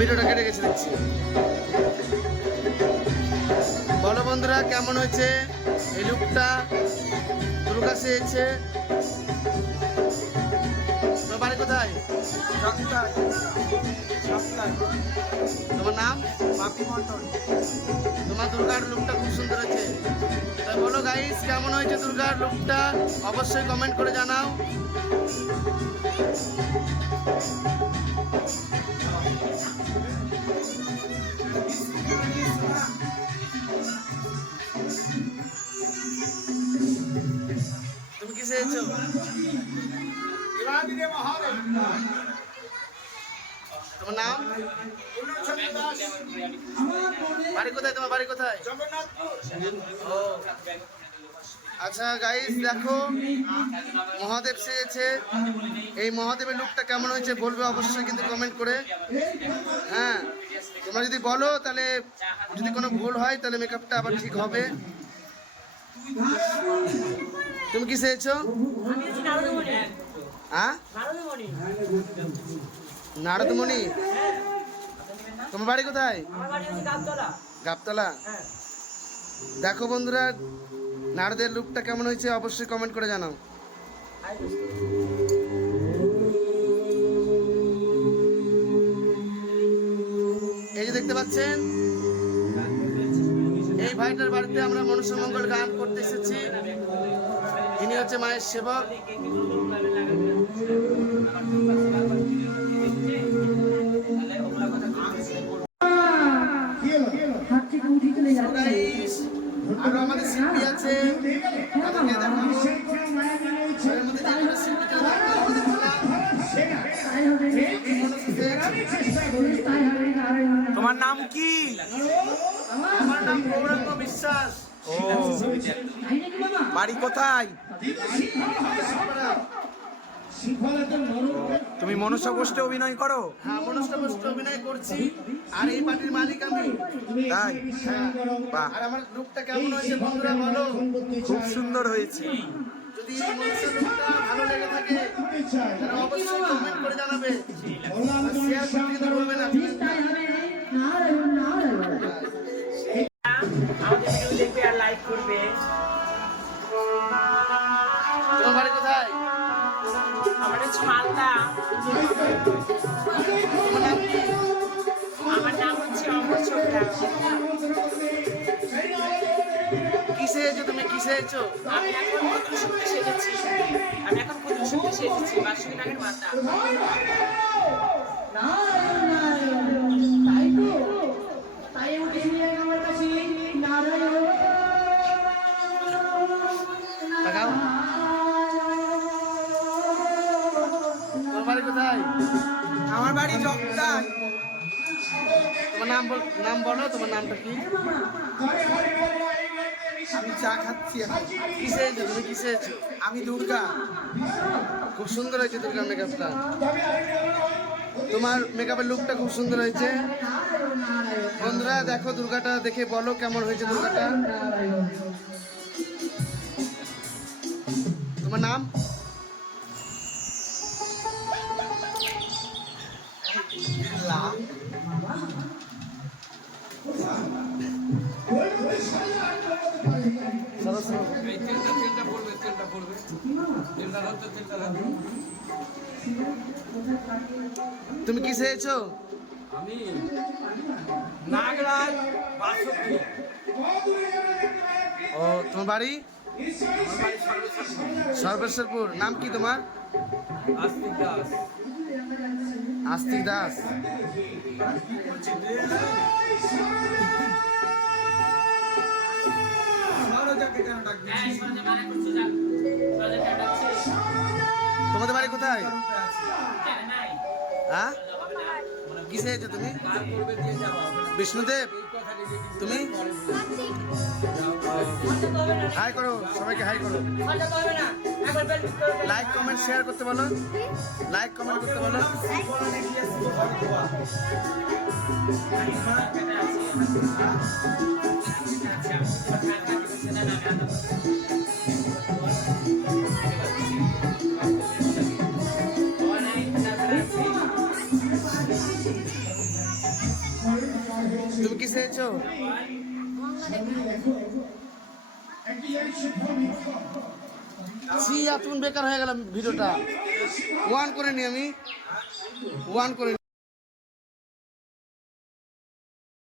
ভিডিওটা কেটে গেছে দেখছি। বলো বন্ধুরা কেমন হয়েছে এই লুকটা? দুর্গা সেজেছে। তোমার বাড়ি কোথায়? তোমার নাম? তোমার দুর্গার লুকটা খুব সুন্দর হয়েছে। তাই বলো গাইস কেমন হয়েছে দুর্গার লুকটা, অবশ্যই কমেন্ট করে জানাও। তুমি কি সেজেছো? তোমার নাম? বাড়ি কোথায়? তোমার বাড়ি কোথায়? ও আচ্ছা গাইস দেখো মহাদেব সেজেছে। এই মহাদেবের লুকটা কেমন হয়েছে বলবে অবশ্যই কিন্তু কমেন্ট করে। হ্যাঁ তোমরা যদি বলো তাহলে যদি কোনো ভুল হয় তাহলে মেকআপটা আবার ঠিক হবে। তুমি কি সেজেছো? হ্যাঁ নারদমণি। তোমার বাড়ি কোথায়? গাবতলা। দেখো বন্ধুরা নারদের লুকটা কেমন হয়েছে অবশ্যই কমেন্ট করে জানাও। এই যে দেখতে পাচ্ছেন এই ভাইটার বাড়িতে আমরা মনসামঙ্গল গান করতে এসেছি। ইনি হচ্ছে মায়ের সেবক। আরো আমাদের শিল্পী আছে, তোমার নাম কি? আমার নাম গৌরাঙ্গ বিশ্বাস। ও বাড়ি কোথায়? তুমি মনসা গোষ্ঠে অভিনয় করো? হ্যাঁ মনসা গোষ্ঠে অভিনয় করছি আর এই পার্টির মালিক আমি। তাই? বাহ, আর আমার লুকটা কেমন হয়েছে বন্ধুরা বলো? খুব সুন্দর হয়েছে। যদি এই মনসা লুকটা ভালো লেগে থাকে তাহলে অবশ্যই কমেন্ট করে জানাবে আর শেয়ার করতে কিন্তু ভুলবে না। আমাদের ভিডিও দেখবে আর লাইক করবে। তোমার বাড়ি কোথায়? আমার হচ্ছে মালদা। তোমার নাম কি? আমার নাম হচ্ছে অমর চোপড়া। কি সেজেছো তুমি? কি সেজেছো? আমি এখন পুতুল শক্তি সেজেছি। বাসুকি নাগের মাতা। তোমার বাড়ি কোথায়? আমার বাড়ি জগদায়। তোমার নাম বলো, তোমার নামটা কি? আমি চা খাচ্ছি এখন। কি সেজেছো তুমি? কি সেজেছো? আমি দুর্গা। খুব সুন্দর হয়েছে দুর্গার মেকআপটা। তোমার মেকআপের লুকটা খুব সুন্দর হয়েছে। বন্ধুরা দেখো দুর্গাটা দেখে বলো কেমন হয়েছে দুর্গাটা। তোমার নাম? তুমি কি সেজেছো? আমি নাগরাজ বাসুকি। ও তোমার বাড়ি? সর্বেশ্বরপুর। নাম কি তোমার? আস্তিক দাস। আস্তিক দাস। তোমাদের বাড়ি কোথায়? হ্যাঁ কি সেজেছো তুমি? বিষ্ণুদেব। তুমি হাই করো, সবাইকে হাই করো। লাইক কমেন্ট শেয়ার করতে বলো, লাইক কমেন্ট করতে বলো। সেজেছো? ছি এতক্ষণ বেকার হয়ে গেলাম ভিডিওটা। ওয়ান করে নি আমি, ওয়ান করে নি।